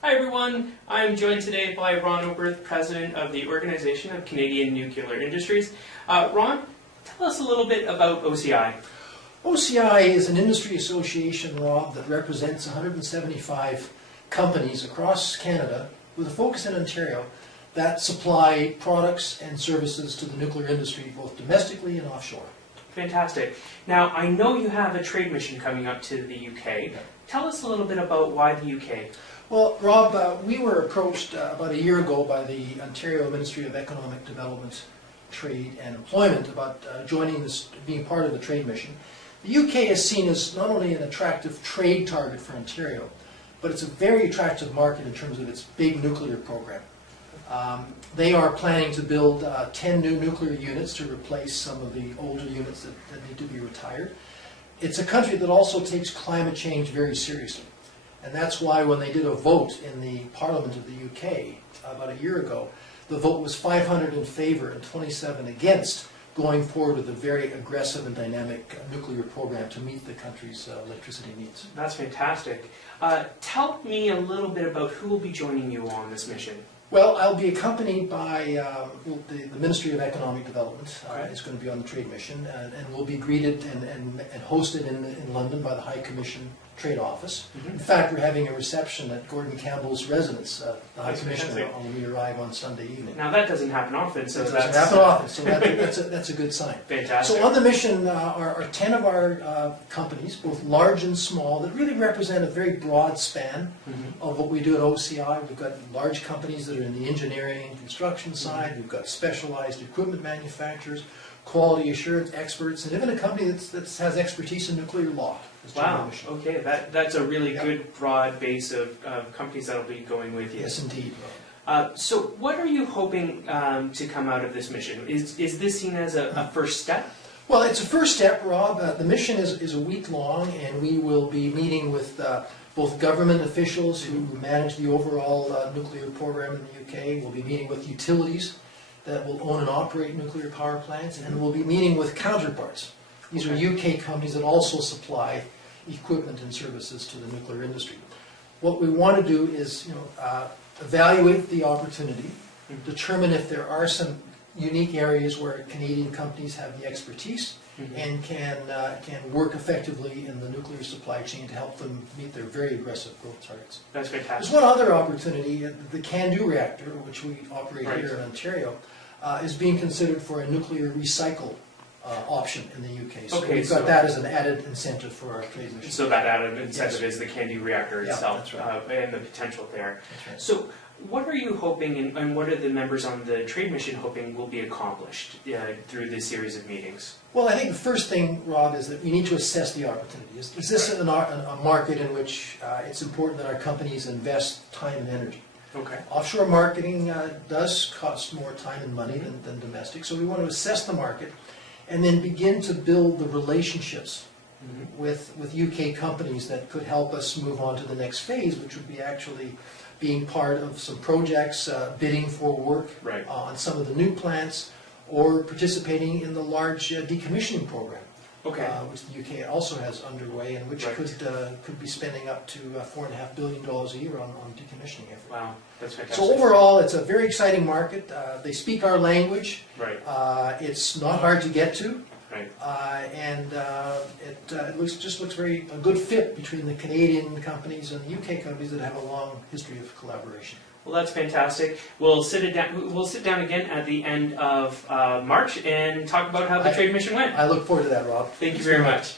Hi everyone, I'm joined today by Ron Oberth, President of the Organization of Canadian Nuclear Industries. Ron, tell us a little bit about OCI. OCI is an industry association, Rob, that represents 175 companies across Canada with a focus in Ontario that supply products and services to the nuclear industry both domestically and offshore. Fantastic. Now, I know you have a trade mission coming up to the UK. Tell us a little bit about why the UK. Well, Rob, we were approached about a year ago by the Ontario Ministry of Economic Development, Trade and Employment about joining this, being part of the trade mission. The UK is seen as not only an attractive trade target for Ontario, but it's a very attractive market in terms of its big nuclear program. They are planning to build 10 new nuclear units to replace some of the older units that need to be retired. It's a country that also takes climate change very seriously. And that's why when they did a vote in the Parliament of the UK about a year ago, the vote was 500 in favour and 27 against going forward with a very aggressive and dynamic nuclear program to meet the country's electricity needs. That's fantastic. Tell me a little bit about who will be joining you on this mission. Well, I'll be accompanied by the Ministry of Economic Development. Is going to be on the trade mission, and we'll be greeted and hosted in London by the High Commission Trade Office. In fact, we're having a reception at Gordon Campbell's residence, the High Commissioner, when we arrive on Sunday evening. Now that doesn't happen often, so that's a good sign. Fantastic. So on the mission are 10 of our companies, both large and small, that really represent a very broad span of what we do at OCI. We've got large companies that are in the engineering and construction side. We've got specialized equipment manufacturers, quality assurance experts, and even a company that has expertise in nuclear law. Wow, okay, that's a really good broad base of companies that will be going with you. Yes, indeed. So what are you hoping to come out of this mission? Is this seen as a first step? Well, it's a first step, Rob. The mission is a week long, and we will be meeting with both government officials who manage the overall nuclear program in the UK. We'll be meeting with utilities that will own and operate nuclear power plants, and we'll be meeting with counterparts. These are UK companies that also supply equipment and services to the nuclear industry. What we want to do is, evaluate the opportunity, determine if there are some unique areas where Canadian companies have the expertise and can work effectively in the nuclear supply chain to help them meet their very aggressive growth targets. That's fantastic. There's one other opportunity, the CANDO reactor, which we operate here in Ontario, is being considered for a nuclear recycle option in the UK. So we've got that as an added incentive for our trade mission. So that added incentive is the CANDO reactor itself, that's right. and the potential there. That's right. So what are you hoping, and what are the members on the trade mission hoping will be accomplished through this series of meetings? Well, I think the first thing, Rob, is that we need to assess the opportunity. Is this a market in which it's important that our companies invest time and energy? Okay. Offshore marketing does cost more time and money than domestic, so we want to assess the market and then begin to build the relationships with UK companies that could help us move on to the next phase, which would be actually being part of some projects, bidding for work on some of the new plants, or participating in the large decommissioning program, which the UK also has underway, and which could be spending up to $4.5 billion a year on decommissioning efforts. Wow, that's fantastic. So overall, it's a very exciting market. They speak our language. It's not hard to get to. And it just looks a good fit between the Canadian companies and the UK companies that have a long history of collaboration. Well, that's fantastic. We'll sit down again at the end of March and talk about how the trade mission went. I look forward to that, Rob. Thank you very much.